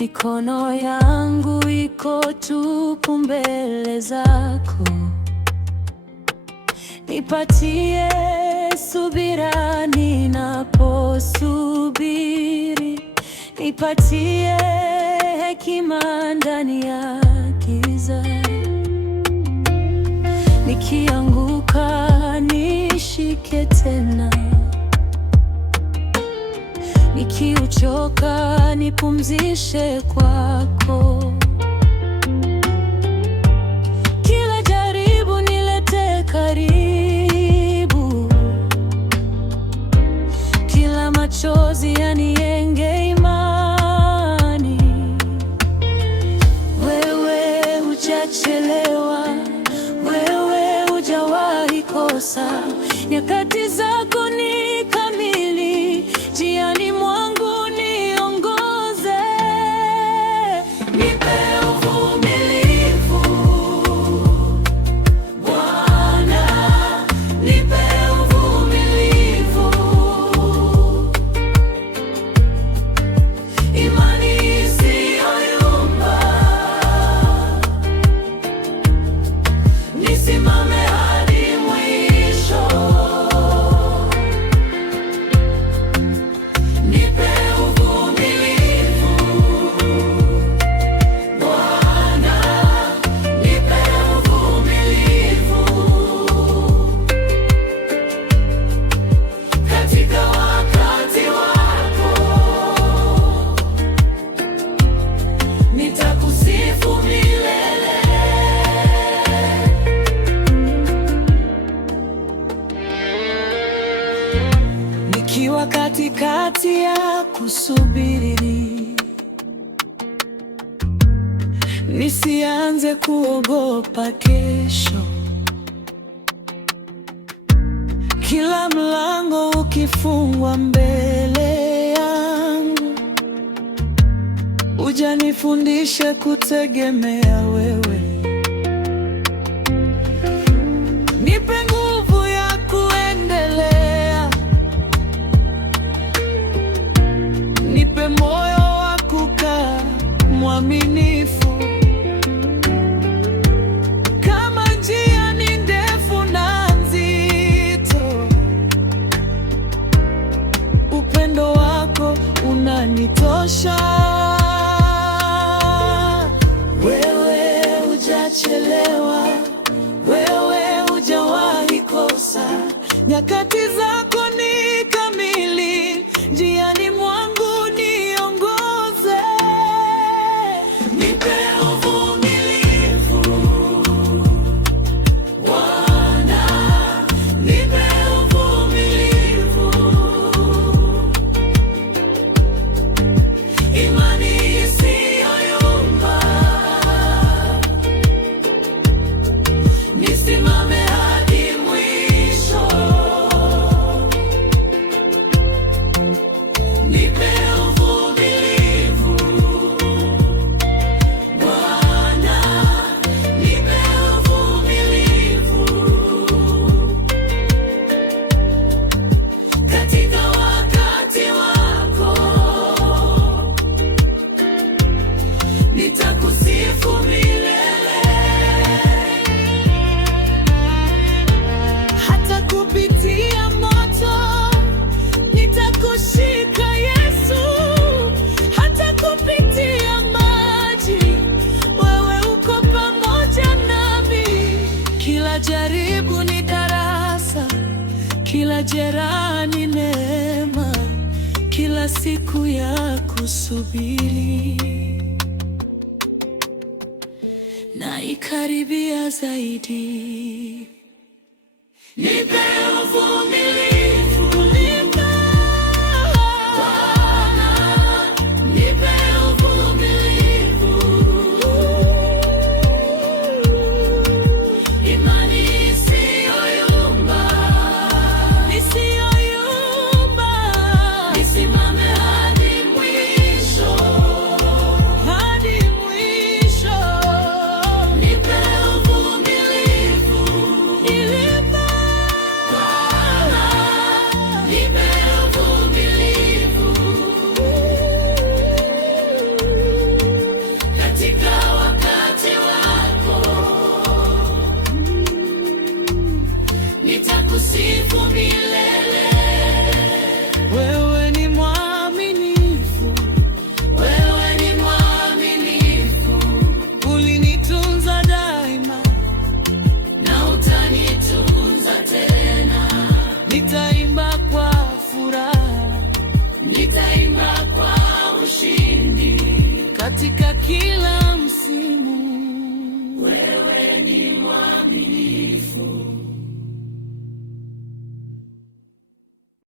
Mikono yangu iko tupu mbele zako, nipatie subira ninaposubiri, nipatie hekima ndani ya giza. Nikianguka nishike tena, nikiuchoka nipumzishe kwako. Kila jaribu nilete karibu, kila machozi yanienge imani. Wewe hujachelewa, wewe hujawahi kosa, nyakati zako ni kamili, njiani mwangu niongoze. Nipe uvumilivu Bwana, nipe uvumilivu, imani isiyoyumba, nisimame hadi mwisho. Nipe uvumilivu Bwana, nipe uvumilivu, katika wakati wako nitakusifu milele. Nikiwa katikati ya kusubiri, nisianze kuogopa kesho. Kila mlango ukifungwa mbele yangu, ujanifundishe kutegemea wewe. Nipe nguvu ya kuendelea, nipe moyo wa kukaa mwaminifu. Kama njia ni ndefu na nzito, upendo wako unanitosha. Wewe hujachelewa, wewe hujawahi kosa, nyakati zako ni kamili, njiani mwangu niongoze. Nipe uvumilivu Bwana, nipe uvumilivu, imani isiyoyumba, nisimame hadi mwisho. Nipe uvumilivu Bwana, nipe uvumilivu, katika wakati wako nitakusifu milele. Hata kupitia moto nitakushika Yesu, hata kupitia maji wewe uko pamoja nami. Kila jaribu ni darasa, kila jeraha ni neema, kila siku ya kusubiri na ikaribia zaidi. Nipe uvumilivu Bwana, nipe uvumilivu, imani isiyoyumba, nisimame hadi mwisho, hadi mwisho. Nipe uvumilivu Bwana, katika kila msimu. Wewe ni mwaminifu.